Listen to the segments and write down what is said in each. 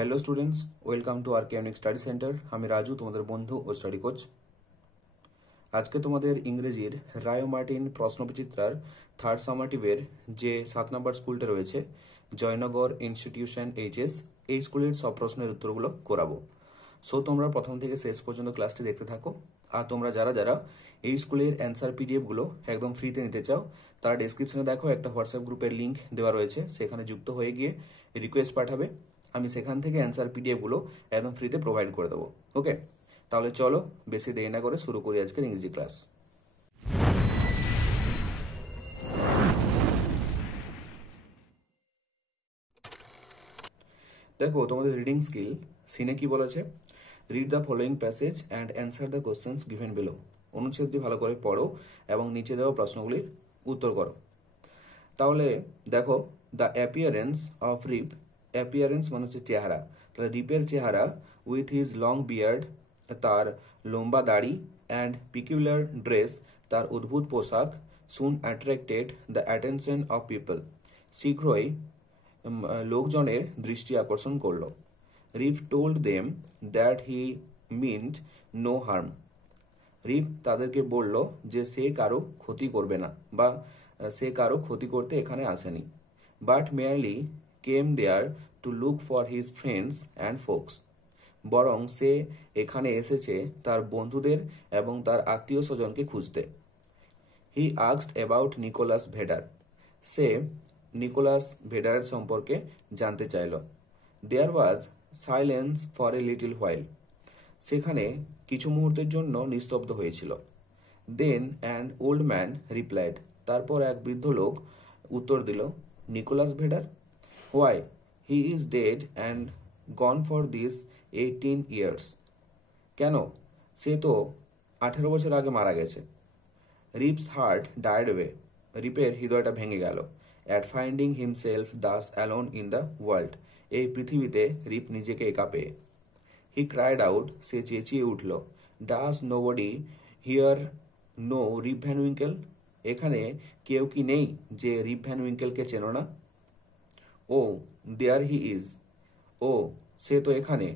Hello students, welcome to our কেএমনিক study centre. আমি রাজু, তোমাদের বন্ধু ও স্টাডি কোচ। আজকে তোমাদের ইংরেজির রায় মার্টিন প্রশ্নবিচিত্রার থার্ড সামাটিভের যে 7 নম্বর স্কুলটা রয়েছে, জয়নগর ইনস্টিটিউশন এইচএস, এই স্কুলের সব প্রশ্নের উত্তরগুলো করাবো। সো তোমরা প্রথম থেকে শেষ পর্যন্ত ক্লাসটি দেখতে থাকো। আর তোমরা যারা যারা এই স্কুলের অ্যান্সার পিডিএফগুলো একদম ফ্রিতে নিতে চাও, তারা ডেসক্রিপশনে দেখো একটা হোয়াটসঅ্যাপ গ্রুপের লিঙ্ক দেওয়া রয়েছে, সেখানে যুক্ত হয়ে গিয়ে রিকোয়েস্ট পাঠাবে। আমি সেখান থেকে অ্যান্সার পিডিএফগুলো একদম ফ্রিতে প্রোভাইড করে দেবো। ওকে, তাহলে চলো বেশি দেরি না করে শুরু করি আজকের ইংরেজি ক্লাস। দেখো তোমাদের রিডিং স্কিল সিনে কি বলেছে, read the following passage and answer the questions given below. অনুচ্ছেদটি ভালো করে পড়ো এবং নিচে দেওয়া প্রশ্নগুলির উত্তর করো। তাহলে দেখো, the appearance of Rip, appearance মানে হচ্ছে চেহারা, তাহলে রিপের চেহারা উইথ হিজ লং বিয়ার্ড, তার লম্বা দাড়ি, অ্যান্ড পিকুলার ড্রেস, তার অদ্ভুত পোশাক, soon attracted the attention of people, শীঘ্রই লোকজনের দৃষ্টি আকর্ষণ করল। Rip told them that he meant no harm, Rip তাদেরকে বলল যে সে কারো ক্ষতি করবে না বা সে কারো ক্ষতি করতে এখানে আসেনি। But merely came there to look for his friends and folks, বরং সে এখানে এসেছে তার বন্ধুদের এবং তার আত্মীয় স্বজনকে খুঁজতে। He asked about Nicholas Vedder, সে নিকোলাস ভেডারের সম্পর্কে জানতে চাইল। There was silence for a little while, সেখানে কিছু মুহূর্তের জন্য নিস্তব্ধ হয়েছিল। Then an old man replied, তারপর এক বৃদ্ধ লোক উত্তর দিল, Nicholas Vedder, why he is dead and gone for this 18 years, কেন সে তো 18 বছর আগে মারা গেছে। রিপস হার্ট ডায়েড ওয়ে, রিপের হৃদয়টা ভেঙে গেল। At finding himself Das alone in the world, এই পৃথিবীতে রিপ নিজেকে একা পেয়ে। হি ক্রাইড আউট, সে চেঁচিয়ে উঠল, does nobody here know Rip Van Winkle, এখানে কেউ কি নেই যে রিপ ভ্যান উইঙ্কেলকে চেনো না। ও দেয়ার হি ইজ, ও সে তো এখানে।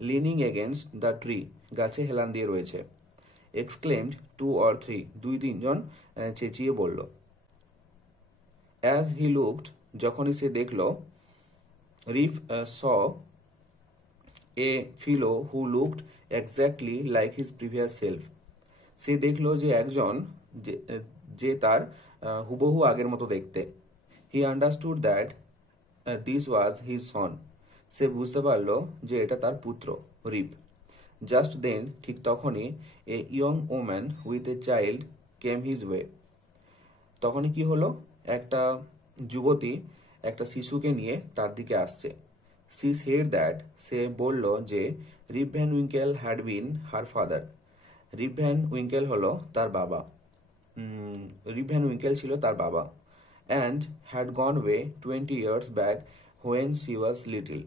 লিনিং এগেনস্ট দ্য ট্রি, গাছে হেলান দিয়ে রয়েছে। এক্সক্লেমড 2 or 3, 2-3 জন চেঁচিয়ে বলল। অ্যাজ হি লুকড, যখনই সে দেখল, Rip saw a fellow who looked exactly like his previous self, সে দেখল যে একজন যে তার হুবহু আগের মতো দেখতে। He understood that this was his son, সে বুঝতে পারল যে এটা তার পুত্র রিপ। জাস্ট দেন, ঠিক তখনই, a young woman with a child came his way, তখনই কি হলো, একটা যুবতী একটা শিশুকে নিয়ে তার দিকে আসছে। সি সেড দ্যাট, সে বলল যে Rip Van Winkle had been her father, Rip Van Winkle হলো তার বাবা, রিপ ভ্যান উইঙ্কেল ছিল তার বাবা। And had gone way 20 years back when she was little,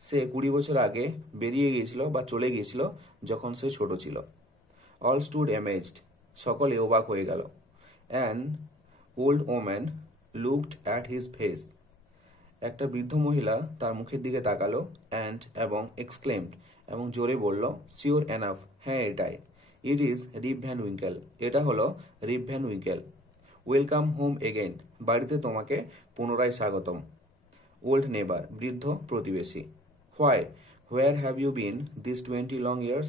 সে 20 বছর আগে বেরিয়ে গিয়েছিল বা চলে গিয়েছিল যখন সে ছোট ছিল। অল স্টুড অ্যামেজড, সকলে অবাক হয়ে গেল। An old woman looked at his face, একটা বৃদ্ধ মহিলা তার মুখের দিকে তাকালো। অ্যান্ড এবং এক্সক্লেমড, এবং জোরে বলল, শিওর এনাফ, হ্যাঁ এটাই, it is Rip Van Winkle, এটা হলো Rip Van Winkle. Welcome home again, বাড়িতে তোমাকে পুনরায় স্বাগতম। ওল্ড নেবার, বৃদ্ধ প্রতিবেশী। Why where have you been this 20 long years,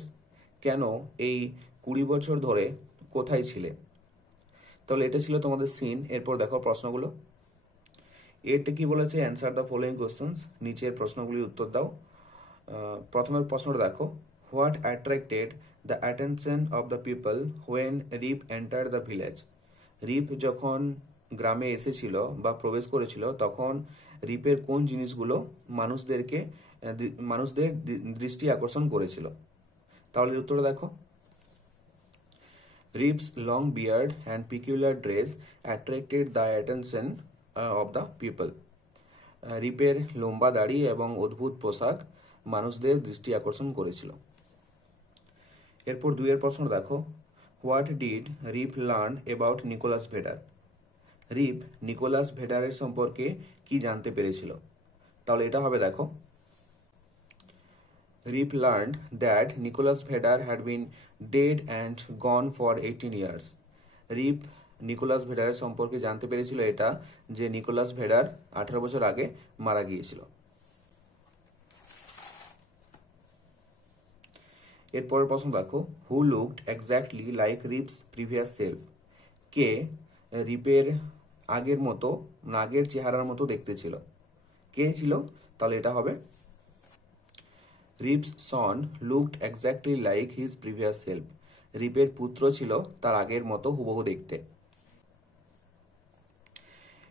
কেন এই 20 বছর ধরে কোথায় ছিলে। তাহলে এটা ছিল তোমাদের সিন। এরপর দেখো প্রশ্নগুলো। এরটা কি বলেছে, অ্যান্সার দ্য ফলোয়িং কোশ্চেন্স, নিচের প্রশ্নগুলির উত্তর দাও। প্রথমের প্রশ্নটা দেখো, what attracted the attention of the people when Rip enter the village, Rip যখন গ্রামে এসেছিল বা প্রবেশ করেছিল তখন রিপের কোন জিনিসগুলো মানুষদের দৃষ্টি আকর্ষণ করেছিল। তাহলে উত্তরটা দেখো, Rip's long beard and peculiar dress attracted the attention of the people, রিপের লম্বা দাড়ি এবং অদ্ভুত পোশাক মানুষদের দৃষ্টি আকর্ষণ করেছিল। এরপর 2 প্রশ্ন দেখো, what did Rip learn about Nicholas Vedder, Rip Nicholas ভেডারের সম্পর্কে কি জানতে পেরেছিল। তাহলে এটা হবে দেখো, Rip learned that Nicholas Vedder had been dead and gone for 18 years. Rip Nicholas ভেডারের সম্পর্কে জানতে পেরেছিল এটা যে নিকোলাস ভেডার 18 বছর আগে মারা গিয়েছিল। এরপরের প্রশ্ন দেখো, who looked exactly like Rip's previous self. কে রিপের আগের মতো আগের চেহারার মতো দেখতে ছিল? কে ছিল? তাহলে এটা হবে Rip's son looked exactly like his previous self. রিপের পুত্র ছিল তার আগের মতো হুবহু দেখতে।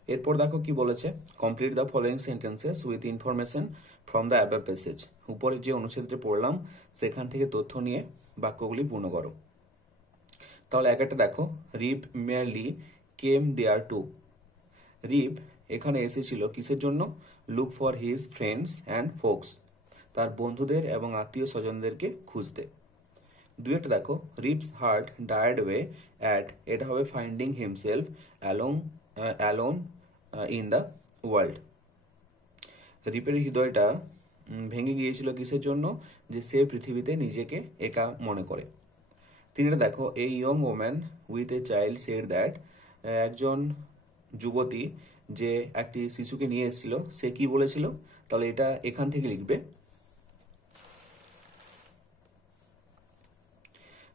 এরপর দেখো কি বলেছে, complete the following sentences with information from the above passage. উপরে যে অনুচ্ছেদটি পড়লাম সেখান থেকে তথ্য নিয়ে বাক্যগুলি পূর্ণ করো। তাহলে একটা দেখো, রিপ মেয়ারলি কেম দেয়ার টু। রিপ এখানে এসেছিল কিসের জন্য? Look for his friends and folks, তার বন্ধুদের এবং আত্মীয় স্বজনদেরকে খুঁজতে। দুইটা দেখো, রিপস হার্ট ডায়ার্ড ওয়ে অ্যাট, এটা হবে finding himself alone in the world. রিপের হৃদয়টা ভেঙে গিয়েছিল কিসের জন্য? যে সে পৃথিবীতে নিজেকে একা মনে করে। তিনটা দেখো, এই young woman with a child said that, একজন যুবতী যে একটি শিশুকে নিয়ে এসেছিল সে কি বলেছিল? তাহলে এটা এখান থেকে লিখবে।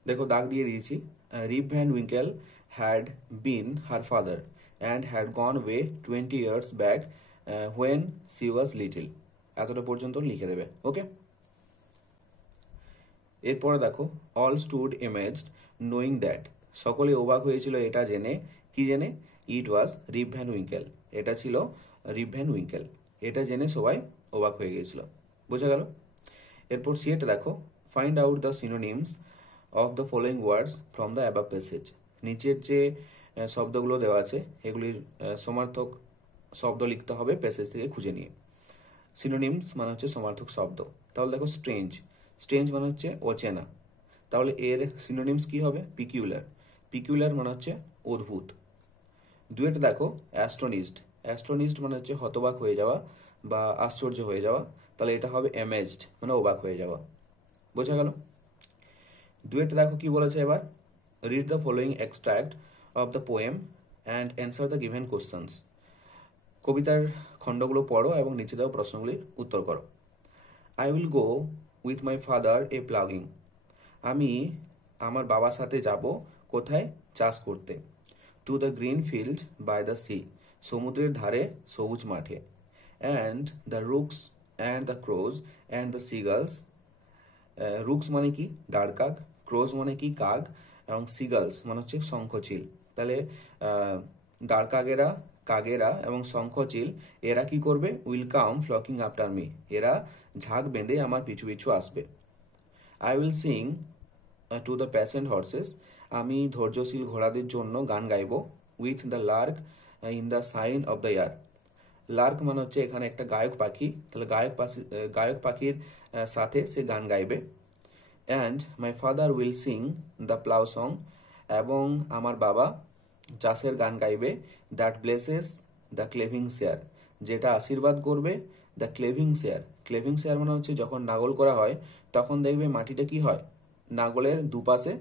দেখো দাগ দিয়ে দিয়েছি, রিপ Van Winkle had been her father and had gone way 20 years back when she was little. এতটা পর্যন্ত লিখে দেবে, ওকে। এরপরে দেখো, অল স্টুড এমেজড নোয়িং দ্যাট, সকলে অবাক হয়েছিল এটা জেনে। কি জেনে? ইট ওয়াজ রিপ ভ্যান উইঙ্কেল, এটা ছিল রিপ ভ্যান উইঙ্কেল। এটা জেনে সবাই অবাক হয়ে গিয়েছিল। বোঝা গেল? এরপর সিটা দেখো, find out the synonyms of the following words from the above passage. নিচের যে শব্দগুলো দেওয়া আছে এগুলির সমার্থক শব্দ লিখতে হবে প্যাসেজ থেকে খুঁজে নিয়ে। সিনোনিমস মানে হচ্ছে সমার্থক শব্দ। তাহলে দেখো, স্ট্রেঞ্জ, স্ট্রেঞ্জ মানে হচ্ছে অচেনা, তাহলে এর সিনোনিমস কি হবে? পিকিউলার, পিকিউলার মানে হচ্ছে অদ্ভুত। দুইটা দেখো, অ্যাস্টনিস্ট, অ্যাস্টনিস্ট মানে হচ্ছে হতবাক হয়ে যাওয়া বা আশ্চর্য হয়ে যাওয়া, তাহলে এটা হবে অ্যামেজড মানে অবাক হয়ে যাওয়া। বোঝা গেল? দুইটা দেখো কি বলেছে এবার, read the following extract of the poem and answer the given questions. কবিতার খণ্ডগুলো পড়ো এবং নিচে দেওয়া প্রশ্নগুলির উত্তর করো। I will go with my father a ploughing. আমি আমার বাবার সাথে যাব কোথায়? চাষ করতে। To the green field by the sea, সমুদ্রের ধারে সবুজ মাঠে। And the rooks and the crows and the seagulls. Rooks মানে কি? দাঁড়কাক। ক্রোজ মানে কি? কাক। এবং সিগালস মানে হচ্ছে শঙ্খচিল। তাহলে দাঁড়কাকেরা, কাগেরা এবং শঙ্খচিল এরা কি করবে? Will come flocking after me, এরা ঝাঁক বেঁধে আমার পিছু পিছু আসবে। I will sing to the patient horses, আমি ধৈর্যশীল ঘোড়াদের জন্য গান গাইব। With the lark in the sign of the year. Lark মানে হচ্ছে এখানে একটা গায়ক পাখি, তাহলে গায়ক পাখির সাথে সে গান গাইবে। And my father will sing the plough song, এবং আমার বাবা চাষের গান গাইবে। দ্যাট ব্লেসেস দ্য ক্লেভিং শেয়ার, যেটা আশীর্বাদ করবে দ্য ক্লেভিং শেয়ার। ক্লেভিং শেয়ার মানে হচ্ছে যখন নাগল করা হয় তখন দেখবে মাটিটা কি হয়? নাগলের দুপাশে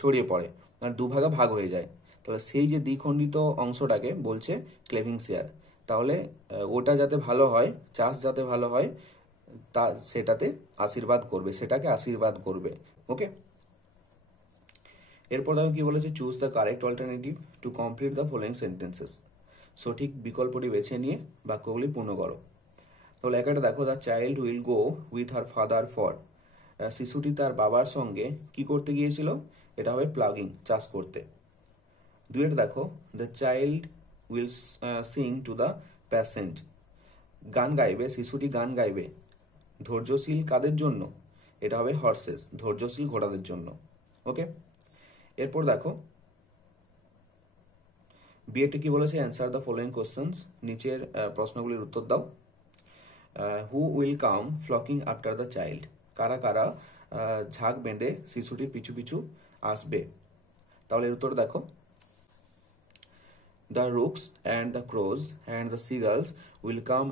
ছড়িয়ে পড়ে, মানে দুভাগে ভাগ হয়ে যায়। তাহলে সেই যে দ্বিখণ্ডিত অংশটাকে বলছে ক্লেভিং শেয়ার। তাহলে ওটা যাতে ভালো হয়, চাষ যাতে ভালো হয়, তা সেটাতে আশীর্বাদ করবে, সেটাকে আশীর্বাদ করবে, ওকে। এরপর দেখো কি বলেছে, choose the correct alternative to complete the following sentences. সঠিক বিকল্পটি বেছে নিয়ে বাক্যগুলি পূর্ণ করো। তাহলে একটা দেখো, the child will go with her father for, শিশুটি তার বাবার সঙ্গে কি করতে গিয়েছিল? এটা হবে প্লাগিং, চাষ করতে। দুইটা দেখো, the child will sing to the patient, গান গাইবে, শিশুটি গান গাইবে ধৈর্যশীল কাদের জন্য? এটা হবে হর্সেস, ধৈর্যশীল ঘোড়াদের জন্য, ওকে। এরপর দেখো বিয়েটি কি বলেছে, অ্যান্সার দ্য ফলোয়িং কোশ্চেন্স, নিচের প্রশ্নগুলির উত্তর দাও। Who will come flocking after the child, কারা কারা ঝাঁক বেঁধে শিশুটির পিছু পিছু আসবে? তাহলে উত্তর দেখো, the rooks and the crows and the seagulls will come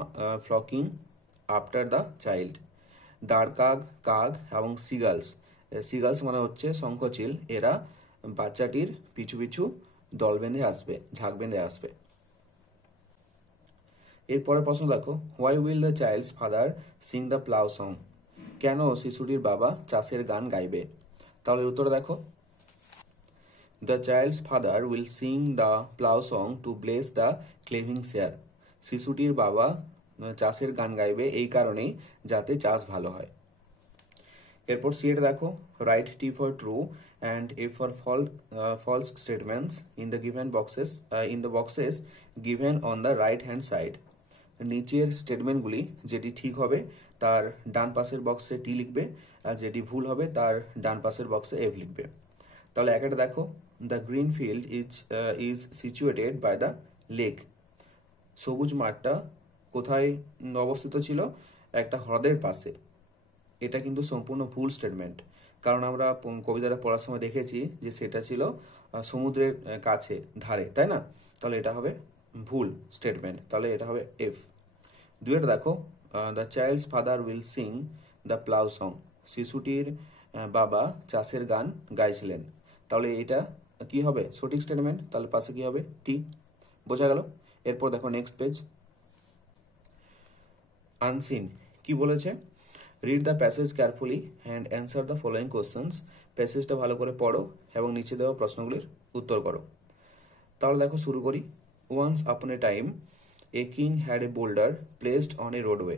flocking after the child. দাঁড় কাক, কাক এবং সিগালস মানে হচ্ছে শঙ্খচিল, এরা বাচ্চাটির পিছু পিছু দল বেঁধে আসবে, ঝাঁক বেঁধে আসবে। এরপরের প্রশ্ন দেখো, why will the child's father sing the plough song? কেন শিশুটির বাবা চাষের গান গাইবে? তাহলে উত্তরে দেখো, the child's father will sing the plough song to bless the cleaving share. শিশুটির বাবা চাষের গান গাইবে এই কারণেই যাতে চাষ ভালো হয়। এরপর সিএটা দেখো, write T for true and A for false statements in the boxes given on the right hand side. নিচের স্টেটমেন্টগুলি যেটি ঠিক হবে তার ডান পাশের বক্সে টি লিখবে, আর যেটি ভুল হবে তার ডান পাশের বক্সে এফ লিখবে। তাহলে একটা দেখো, the green field is situated by the lake. সবুজ মাঠটা কোথায় অবস্থিত ছিল? একটা হ্রদের পাশে। এটা কিন্তু সম্পূর্ণ ভুল স্টেটমেন্ট, কারণ আমরা কবিতাটা পড়ার সময় দেখেছি যে সেটা ছিল সমুদ্রের কাছে, ধারে, তাই না? তাহলে এটা হবে ভুল স্টেটমেন্ট, তাহলে এটা হবে এফ। দুইটা দেখো, the child's father will sing the plough song. শিশুটির বাবা চাষের গান গাইছিলেন, তাহলে এটা কি হবে? সঠিক স্টেটমেন্ট, তাহলে পাশে কি হবে? টি। বোঝা গেল? এরপর দেখো নেক্সট পেজ, আনসিন কি বলেছে? Read the passage carefully and answer the following questions. প্যাসেজটা ভালো করে পড়ো এবং নিচে দেওয়া প্রশ্নগুলির উত্তর করো। তাহলে দেখো শুরু করি। Once upon a time a king had a boulder placed on a roadway.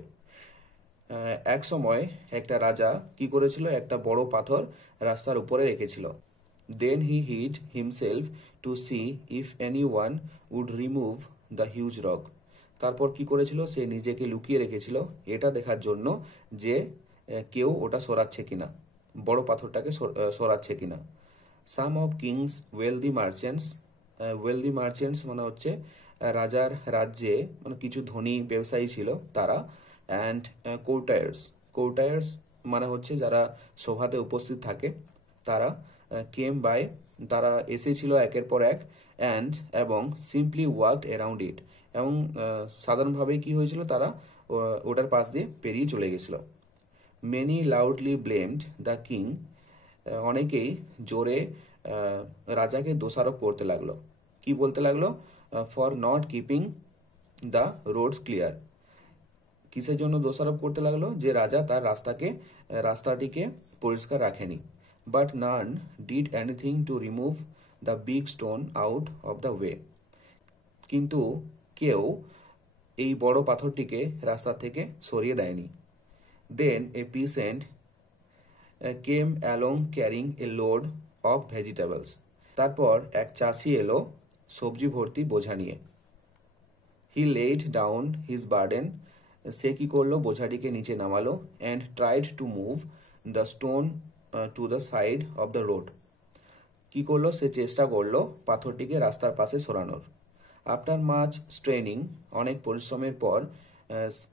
এক সময় একটা রাজা কি করেছিল? একটা বড় পাথর রাস্তার উপরে রেখেছিল। Then he hid himself to see if anyone would remove the huge rock. তারপর কি করেছিল? সে নিজেকে লুকিয়ে রেখেছিল এটা দেখার জন্য যে কেউ ওটা সরাচ্ছে কিনা, বড় পাথরটাকে সরাচ্ছে কিনা। সাম অফ কিংস ওয়েলদি মার্চেন্টস মানে হচ্ছে রাজার রাজ্যে মানে কিছু ধনী ব্যবসায়ী ছিল তারা, অ্যান্ড কোর্টায়ার্স মানে হচ্ছে যারা সভাতে উপস্থিত থাকে তারা, কেম বাই তারা এসেছিল একের পর এক, এবং সিম্পলি ওয়াকড অ্যারাউন্ড ইট এবং সাধারণভাবেই কি হয়েছিল? তারা ওটার পাশ দিয়ে পেরিয়ে চলে গেছিল। Many loudly blamed the king. অনেকেই জোরে রাজাকে দোষারোপ করতে লাগলো। কি বলতে লাগলো? For not keeping the roads clear. কিসের জন্য দোষারোপ করতে লাগলো? যে রাজা তার রাস্তাটিকে পরিষ্কার রাখেনি। But none did anything to remove the big stone out of the way. কিন্তু কেউ এই বড় পাথরটিকে রাস্তা থেকে সরিয়ে দেয়নি। Then a peasant came along carrying a load of vegetables. তারপর এক চাষি এলো সবজি ভর্তি বোঝা নিয়ে। He laid down his burden. সে কি করলো? বোঝাটিকে নিচে নামালো। And tried to move the stone to the side of the road. কি করলো? সে চেষ্টা করলো পাথরটিকে রাস্তার পাশে সরানোর। আফটার মাচ স্ট্রেনিং, অনেক পরিশ্রমের পর,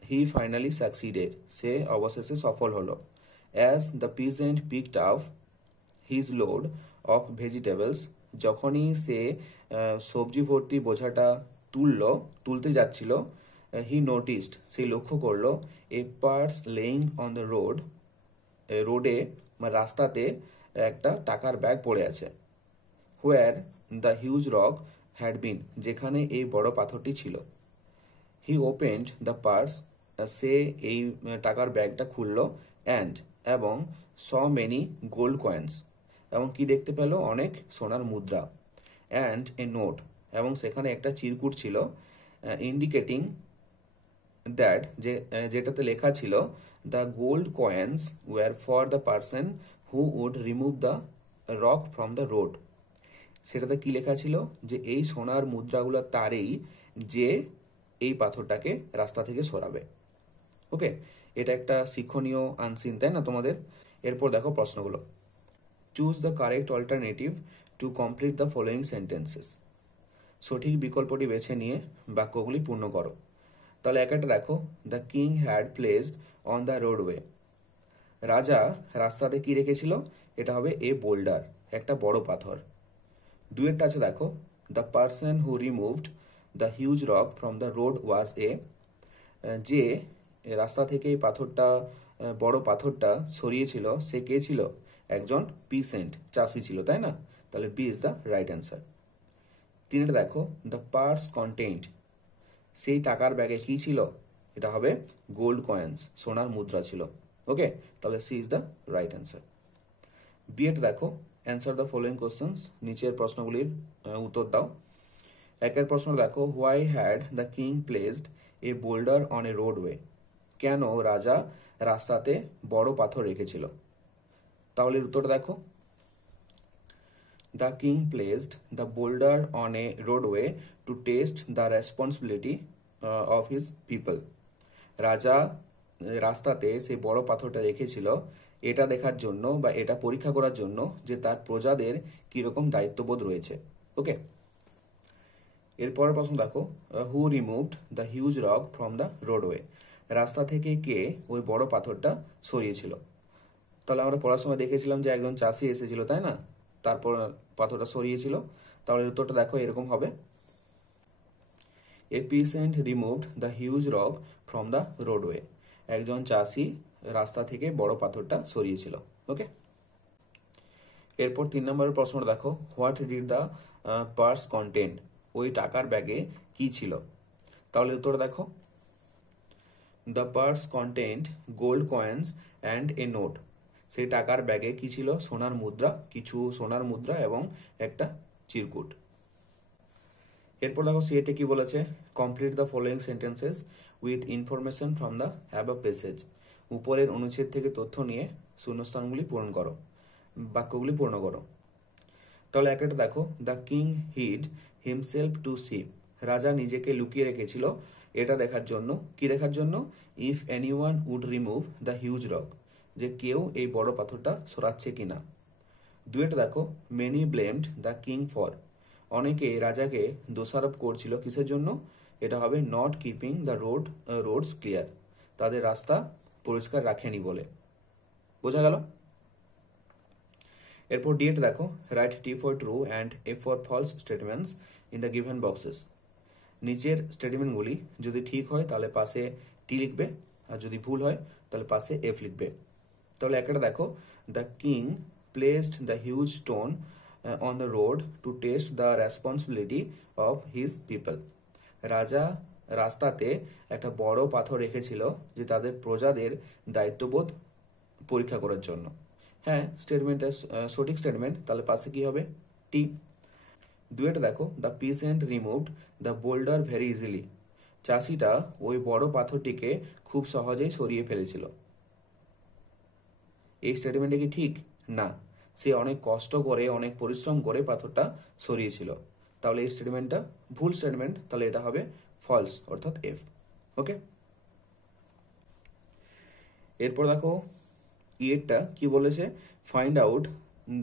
হি ফাইনালি সাকসিডেড, সে অবশেষে সফল হলো। As the peasant picked up his load of vegetables, যখনই সে সবজি ভর্তি বোঝাটা তুলতে যাচ্ছিল, হি নোটিসড, সে লক্ষ্য করলো, এ পার্স লেইং অন দ্য রোডে রাস্তাতে একটা টাকার ব্যাগ পড়ে আছে। Where the huge rock had been, যেখানে এই বড় পাথরটি ছিল। হি ওপেন্ড দ্য পার্স, সে এই টাকার ব্যাগটা খুললো, এবং স মেনি গোল্ড কয়েন্স, এবং কি দেখতে পেল? অনেক সোনার মুদ্রা। অ্যান্ড এ নোট, এবং সেখানে একটা চিরকুট ছিল, ইন্ডিকেটিং দ্যাট, যেটাতে লেখা ছিল, the gold coins were for the person who would remove the rock from the road. সেটাতে কি লেখা ছিল? যে এই সোনার মুদ্রাগুলো তারই যে এই পাথরটাকে রাস্তা থেকে সরাবে। ওকে, এটা একটা শিক্ষণীয় আনসিন, তাই না তোমাদের? এরপর দেখো প্রশ্নগুলো। Choose the correct alternative to complete the following sentences. সঠিক বিকল্পটি বেছে নিয়ে বাক্যগুলি পূর্ণ করো। তাহলে একটা দেখো, the king had placed on the roadway. রাজা রাস্তাতে কি রেখেছিল? এটা হবে এ বোল্ডার, একটা বড় পাথর। দুয়েরটা আছে দেখো, the person who removed the huge rock from the road was a, যে রাস্তা থেকে এই পাথরটা বড় পাথরটা সরিয়েছিল সে কে ছিল? একজন পিসেন্ট, চাষি ছিল, তাই না? তাহলে B is the right answer. তিনটা দেখো, দ্য পার্স কন্টেন্ট, সেই টাকার ব্যাগে কি ছিল? এটা হবে গোল্ড কয়েন্স, সোনার মুদ্রা ছিল। ওকে, তাহলে C is the right answer. বিএড দেখো, অ্যান্সার দ্য ফলোয়িং কোশ্চেন্স, নিচের প্রশ্নগুলির উত্তর দাও। একের প্রশ্ন দেখো, why had the king placed a boulder on a roadway, কেন রাজা রাস্তাতে বড় পাথর রেখেছিল? তাহলে উত্তরটা দেখো, the king placed the boulder on a roadway to test the responsibility of his people. রাজা রাস্তাতে সেই বড় পাথরটা রেখেছিল এটা দেখার জন্য বা এটা পরীক্ষা করার জন্য যে তার প্রজাদের কীরকম দায়িত্ববোধ রয়েছে। ওকে, এরপরের প্রশ্ন দেখো, who removed the huge rock from the roadway, রাস্তা থেকে কে ওই বড় পাথরটা সরিয়েছিল? তাহলে আমরা পড়ার সময় দেখেছিলাম যে একজন চাষি এসেছিল, তাই না? তারপর পাথরটা সরিয়েছিল। তাহলে উত্তরটা দেখো এরকম হবে, a peasant removed the huge rock from the roadway, একজন চাষি রাস্তা থেকে বড় পাথরটা সরিয়েছিল। ওকে, এরপর 3 নম্বরের প্রশ্নটা দেখো, what did the purse content, ওই টাকার ব্যাগে কি ছিল? তাহলে উত্তরটা দেখো, the purse content gold coins and a note, সেই টাকার ব্যাগে কি ছিল? সোনার মুদ্রা, কিছু সোনার মুদ্রা এবং একটা চিরকুট। এরপর দেখো সিএটে কি বলেছে, complete the following sentences with information from the above passage, উপরের অনুচ্ছেদ থেকে তথ্য নিয়ে শূন্যস্থানগুলি পূরণ করো, বাক্যগুলি পূর্ণ করো। তাহলে একটা দেখো, the king hid himself to see, রাজা নিজেকে লুকিয়ে রেখেছিল এটা দেখার জন্য, কি দেখার জন্য? If anyone would remove the huge rock, যে কেউ এই বড় পাথরটা সরাচ্ছে কিনা। দুয়েটা দেখো, many blamed the king for, অনেকে রাজাকে দোষারোপ করছিল কিসের জন্য? এটা হবে not keeping the roads clear, তাদের রাস্তা পরিষ্কার রাখেনি বলে। বোঝা গেল? এরপর ডিএট দেখো, write T for true and F for false statements in the given boxes, নিচের স্টেটমেন্টগুলি যদি ঠিক হয় তাহলে পাশে টি লিখবে, আর যদি ভুল হয় তাহলে পাশে এফ লিখবে। তাহলে একটা দেখো, the king placed the huge stone on the road to test the responsibility of his people, রাজা রাস্তাতে একটা বড় পাথর রেখেছিল যে তাদের প্রজাদের দায়িত্ববোধ পরীক্ষা করার জন্য। হ্যাঁ, স্টেটমেন্টটা সঠিক স্টেটমেন্ট, তাহলে পাশে কি হবে? টি। দুয়েটা দেখো, the peasant removed the boulder very easily, চাষিটা ওই বড় পাথরটিকে খুব সহজেই সরিয়ে ফেলেছিল। এই স্টেটমেন্টে কি ঠিক? না, সে অনেক কষ্ট করে অনেক পরিশ্রম করে পাথরটা সরিয়েছিল। তাহলে এই স্টেটমেন্টটা ভুল স্টেটমেন্ট, তাহলে এটা হবে ফলস অর্থাৎ এফ। ওকে, এরপর দেখো ইয়েরটা কি বলেছে, find out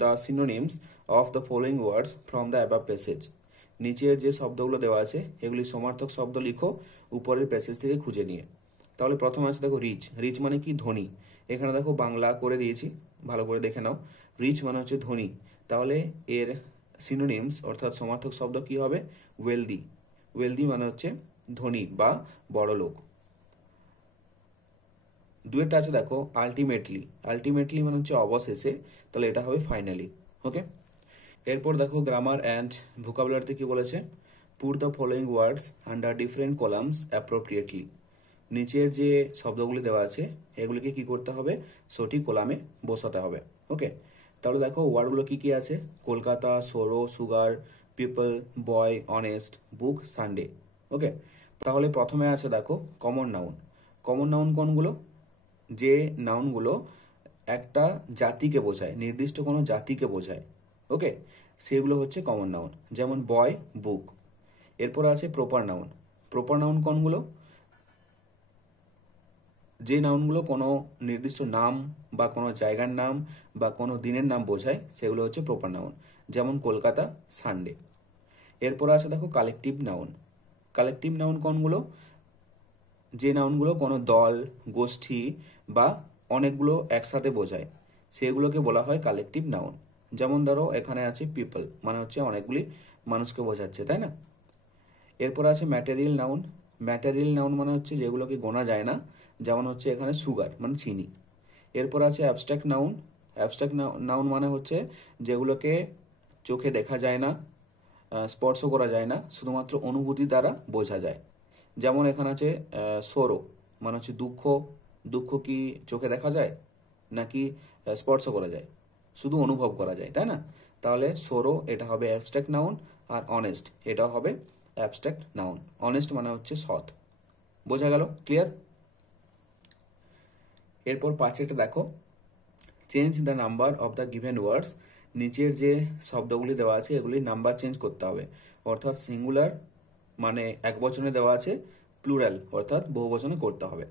the synonyms of the following words from the above passage, নিচের যে শব্দগুলো দেওয়া আছে এগুলি সমার্থক শব্দ লিখো উপরের প্যাসেজ থেকে খুঁজে নিয়ে। তাহলে প্রথম আছে দেখো রিচ, রিচ মানে কি? ধনী। এখানে দেখো বাংলা করে দিয়েছি, ভালো করে দেখে নাও। রিচ মানে হচ্ছে ধনী, তাহলে এর সিনোনিমস অর্থাৎ সমার্থক শব্দ কি হবে? ওয়েলদি। ওয়েলদি মানে হচ্ছে ধনী বা বড় লোক। দুয়েরটা আছে দেখো আলটিমেটলি, আলটিমেটলি মানে হচ্ছে অবশেষে, তাহলে এটা হবে ফাইনালি। ওকে, এরপর দেখো গ্রামার অ্যান্ড ভোকাবুলারিতে কি বলেছে, put the following words under different columns appropriately, নিচের যে শব্দগুলি দেওয়া আছে এগুলিকে কি করতে হবে? সঠিক কলামে বসাতে হবে। ওকে, তাহলে দেখো ওয়ার্ডগুলো কি কি আছে, কলকাতা, সরো, সুগার, পিপল, বয়, অনেস্ট, বুক, সানডে। ওকে, তাহলে প্রথমে আছে দেখো কমন নাউন। কমন নাউন কোনগুলো? যে নাউনগুলো একটা জাতিকে বোঝায়, নির্দিষ্ট কোনো জাতিকে বোঝায়। ওকে, সেগুলো হচ্ছে কমন নাউন, যেমন বয়, বুক। এরপর আছে প্রপার নাউন। প্রপার নাউন কোনগুলো? যে নাউনগুলো কোনো নির্দিষ্ট নাম বা কোনো জায়গার নাম বা কোনো দিনের নাম বোঝায় সেগুলো হচ্ছে প্রপার নাউন, যেমন কলকাতা, সানডে। এরপর আছে দেখো কালেকটিভ নাউন। কালেকটিভ নাউন কোনগুলো? যে নাউনগুলো কোনো দল, গোষ্ঠী বা অনেকগুলো একসাথে বোঝায় সেগুলোকে বলা হয় কালেকটিভ নাউন। যেমন ধরো এখানে আছে পিপল, মানে হচ্ছে অনেকগুলি মানুষকে বোঝাচ্ছে, তাই না? এরপর আছে ম্যাটেরিয়াল নাউন। ম্যাটেরিয়াল নাউন মানে হচ্ছে যেগুলোকে গোনা যায় না যেমন হচ্ছে এখানে সুগার মানে চিনি। এরপর আছে অ্যাবস্ট্রাক্ট নাউন। অ্যাবস্ট্রাক্ট নাউন মানে হচ্ছে যেগুলোকে চোখে দেখা যায় না, স্পর্শ করা যায় না, শুধুমাত্র অনুভূতি দ্বারা বোঝা যায়। যেমন এখানে আছে সরো, মানে হচ্ছে দুঃখ। দুঃখ কি চোখে দেখা যায় নাকি স্পর্শ করা যায়? শুধু অনুভব করা যায়, তাই না? তাহলে সরো এটা হবে অ্যাবস্ট্রাক্ট নাউন, আর অনেস্ট এটা হবে অ্যাবস্ট্রাক্ট নাউন। অনেস্ট মানে হচ্ছে সৎ। বোঝা গেল? ক্লিয়ার? এরপর পাঁচেরটা দেখো, change the number of the given words. নিচের যে শব্দগুলি দেওয়া আছে এগুলির নাম্বার চেঞ্জ করতে হবে। অর্থাৎ সিঙ্গুলার মানে এক বচনে দেওয়া আছে, প্লুরাল অর্থাৎ বহু বচনে করতে হবে।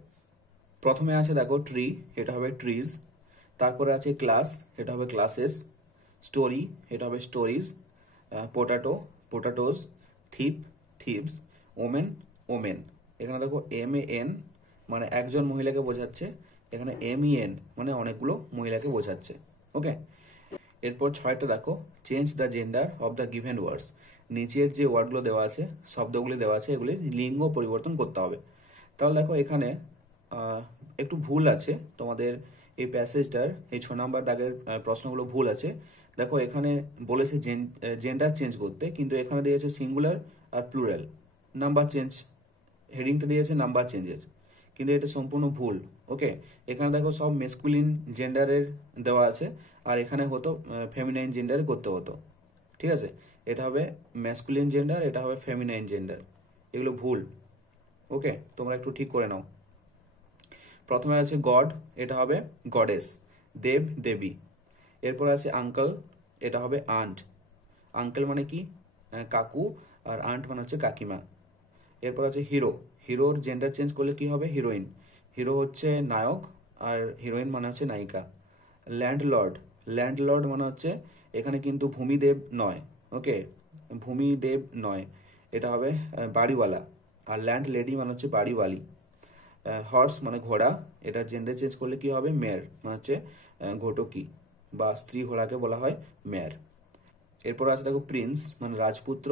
প্রথমে আছে দেখো ট্রি, এটা হবে ট্রিজ। তারপরে আছে ক্লাস, এটা হবে ক্লাসেস। স্টোরি, এটা হবে stories. Potato, potatoes. Thief, thieves. Woman, women. এখানে দেখো MAN মানে একজন মহিলাকে বোঝাচ্ছে, এখানে MEN মানে অনেকগুলো মহিলাকে বোঝাচ্ছে। ওকে। এরপর 6টা দেখো, change the gender of the given words. নিচের যে ওয়ার্ডগুলো দেওয়া আছে, শব্দগুলি দেওয়া আছে, এগুলির লিঙ্গ পরিবর্তন করতে হবে। তাহলে দেখো এখানে একটু ভুল আছে তোমাদের এই প্যাসেজটার, এই 6 নম্বর দাগের প্রশ্নগুলো ভুল আছে। দেখো এখানে বলেছে জেন্ডার চেঞ্জ করতে, কিন্তু এখানে দিয়েছে সিঙ্গুলার আর প্লুরাল। নাম্বার চেঞ্জ হেডিংটা দিয়েছে নাম্বার চেঞ্জের, কিন্তু এটা সম্পূর্ণ ভুল। ওকে, এখানে দেখো সব মেসকুলিন জেন্ডারের দেওয়া আছে, আর এখানে হতো ফেমিনাইন জেন্ডারে করতে হতো। ঠিক আছে, এটা হবে ম্যাসকুলিন জেন্ডার, এটা হবে ফেমিনাইন জেন্ডার। এগুলো ভুল। ওকে, তোমরা একটু ঠিক করে নাও। প্রথমে আছে গড, এটা হবে গডেস। দেব, দেবী। এরপর আছে আঙ্কেল, এটা হবে আন্ট। আঙ্কেল মানে কি? কাকু, আর আন্ট মানে হচ্ছে কাকিমা। এরপর আছে হিরো, হিরোর জেন্ডার চেঞ্জ করলে কি হবে? হিরোইন। হিরো হচ্ছে নায়ক, আর হিরোইন মানে হচ্ছে নায়িকা। ল্যান্ডলর্ড, ল্যান্ডলর্ড মানে হচ্ছে এখানে কিন্তু ভূমিদেব নয়। ওকে, ভূমিদেব নয়, এটা হবে বাড়িওয়ালা। আর ল্যান্ড লেডি মানে হচ্ছে বাড়িওয়ালি। হর্স মানে ঘোড়া, এটা জেন্ডার চেঞ্জ করলে কি হবে? মেয়ের মানে হচ্ছে ঘটকি, বা স্ত্রী ঘোড়াকে বলা হয় মেয়ের। এরপর আছে দেখো প্রিন্স মানে রাজপুত্র,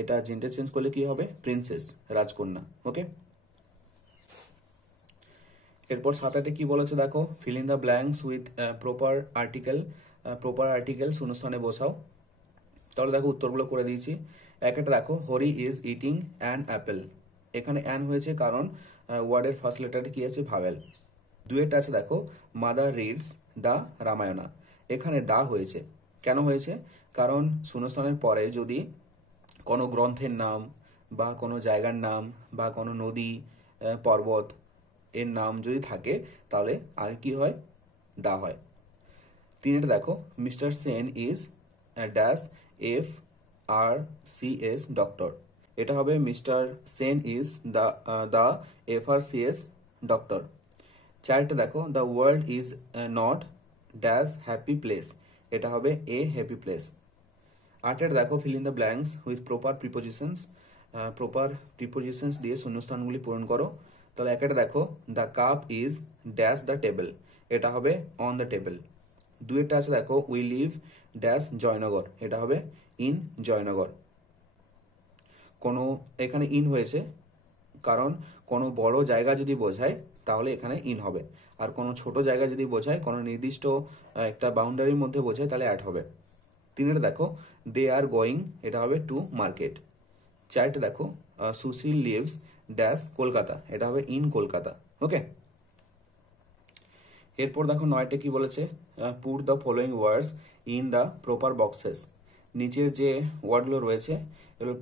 এটা জেন্ডার চেঞ্জ করলে কি হবে? প্রিন্সেস, রাজকন্যা। ওকে। এরপর 7-8 কি বলেছে দেখো, fill in the blanks with proper article. Proper article শূন্যস্থানে বসাও। তাহলে দেখো উত্তরগুলো করে দিয়েছি। একটা দেখো, Hari is eating an apple. এখানে অ্যান হয়েছে কারণ ওয়ার্ডের ফার্স্ট লেটারটা কি আছে? ভাওয়েল। দুয়েরটা আছে দেখো, মাদার রিডস দ্য রামায়ণা। এখানে দা হয়েছে, কেন হয়েছে? কারণ শূন্যস্থানের পরে যদি কোনো গ্রন্থের নাম বা কোনো জায়গার নাম বা কোনো নদী, পর্বত এর নাম যদি থাকে, তাহলে আগে কি হয়? দা হয়। তিনটা দেখো, mister Sen is dash FRCS doctor. এটা হবে mister Sen is the FRCS doctor. চারটা দেখো, the world is not dash happy place. এটা হবে এ হ্যাপি প্লেস। 8 দেখো, fill in the blanks with proper prepositions. Proper prepositions দিয়ে শূন্যস্থানগুলি পূরণ করো। তাহলে 1 দেখো, the cup is dash the table. এটা হবে অন দ্য টেবিল। 2 আছে দেখো, উই লিভ ড্যাশ জয়নগর। এটা হবে ইন জয়নগর। এখানে ইন হয়েছে কারণ কোনো বড় জায়গা যদি বোঝায় তাহলে এখানে ইন হবে, আর কোনো ছোট জায়গা যদি বোঝায়, কোনো নির্দিষ্ট একটা বাউন্ডারির মধ্যে বোঝায়, তাহলে অ্যাড হবে। 3 দেখো, দে আর গোয়িং। এটা হবে টু মার্কেট। 4 দেখো, সুশীল লিভস ড্যাশ কলকাতা। এটা হবে ইন কলকাতা। ওকে। এরপর দেখো 9 কি বলেছে, put the following words in the proper boxes. নিচের যে ওয়ার্ডগুলো রয়েছে এগুলো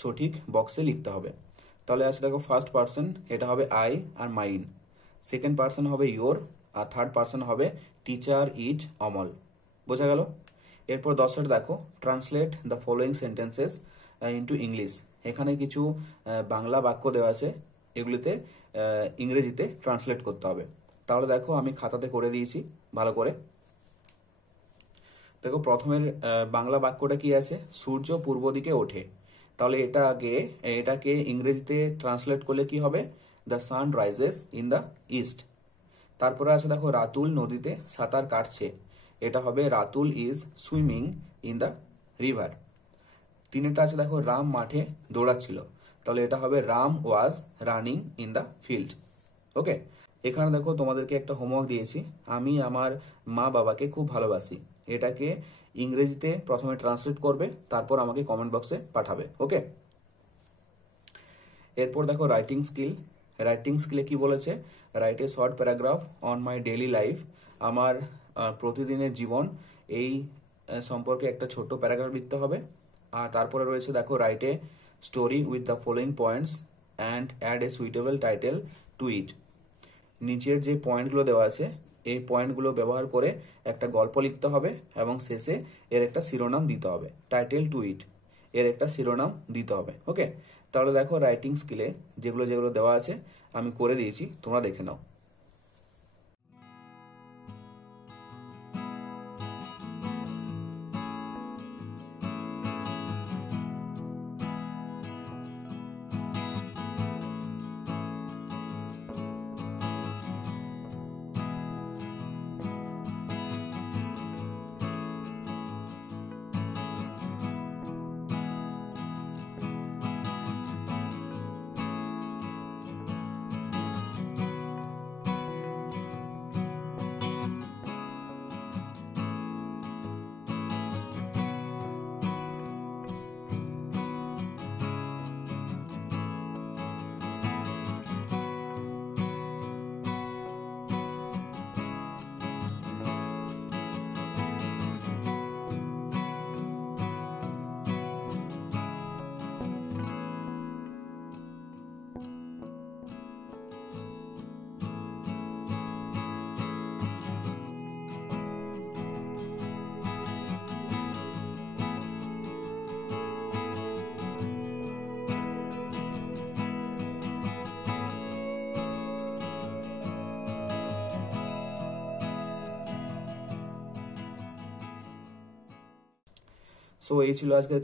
সঠিক বক্সে লিখতে হবে। তাহলে আছে দেখো, ফার্স্ট পার্সন এটা হবে আই আর মাইন। সেকেন্ড পার্সন হবে ইয়োর, আর থার্ড পার্সন হবে টিচার ইজ অমল। বোঝা গেল? এরপর 10 দেখো, translate the following sentences into English. এখানে কিছু বাংলা বাক্য দেওয়া আছে, এগুলিতে ইংরেজিতে ট্রান্সলেট করতে হবে। তাহলে দেখো আমি খাতাতে করে দিয়েছি ভালো করে। দেখো প্রথমের বাংলা বাক্যটা কি আছে? সূর্য পূর্ব দিকে ওঠে। তাহলে এটাকে ইংরেজিতে ট্রান্সলেট করলে কি হবে? The sun rises in the east. তারপরে আছে দেখো, রাতুল নদীতে সাঁতার কাটছে। এটা হবে Ratul is swimming in the river. 3 আছে দেখো, রাম মাঠে দৌড়াচ্ছিল। তাহলে এটা হবে Ram was running in the field. Okay. এখানে দেখো তোমাদেরকে একটা হোমওয়ার্ক দিয়েছি, আমি আমার মা বাবাকে খুব ভালোবাসি। এটাকে ইংরেজিতে প্রথমে ট্রান্সলেট করবে, তারপর আমাকে কমেন্ট বক্সে পাঠাবে। ওকে, এরপর দেখো রাইটিং স্কিল। রাইটিং স্কিলে কি বলেছে, write a short paragraph on my daily life. আমার প্রতিদিনের জীবন এই সম্পর্কে একটা ছোট্ট প্যারাগ্রাফ লিখতে হবে। আর তারপরে রয়েছে দেখো write a story with the following points and add a suitable title to it. নিচের যে পয়েন্টগুলো দেওয়া আছে এই পয়েন্টগুলো ব্যবহার করে একটা গল্প লিখতে হবে এবং শেষে এর একটা শিরোনাম দিতে হবে, টাইটেল টু ইট, এর একটা শিরোনাম দিতে হবে। ওকে, তাহলে দেখো রাইটিং স্কিলে যেগুলো যেগুলো দেওয়া আছে আমি করে দিয়েছি, তোমরা দেখে নাও। সো এই ছিল আজকের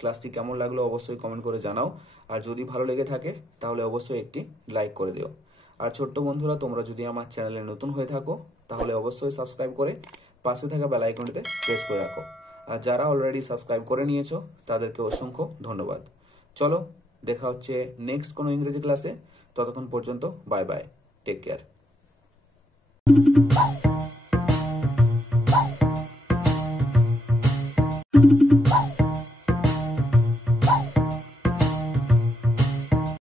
ক্লাসটি কেমন লাগলো অবশ্যই কমেন্ট করে জানাও। আর যদি ভালো লেগে থাকে তাহলে অবশ্যই একটি লাইক করে দিও। আর ছোট্ট বন্ধুরা, তোমরা যদি আমার চ্যানেলে নতুন হয়ে থাকো তাহলে অবশ্যই সাবস্ক্রাইব করে পাশে থাকা বেল আইকনটিতে প্রেস করে রাখো। আর যারা অলরেডি সাবস্ক্রাইব করে নিয়েছো তাদেরকে অসংখ্য ধন্যবাদ। চলো, দেখা হচ্ছে নেক্সট কোনো ইংরেজি ক্লাসে। ততক্ষণ পর্যন্ত বাই বাই, টেক কেয়ার।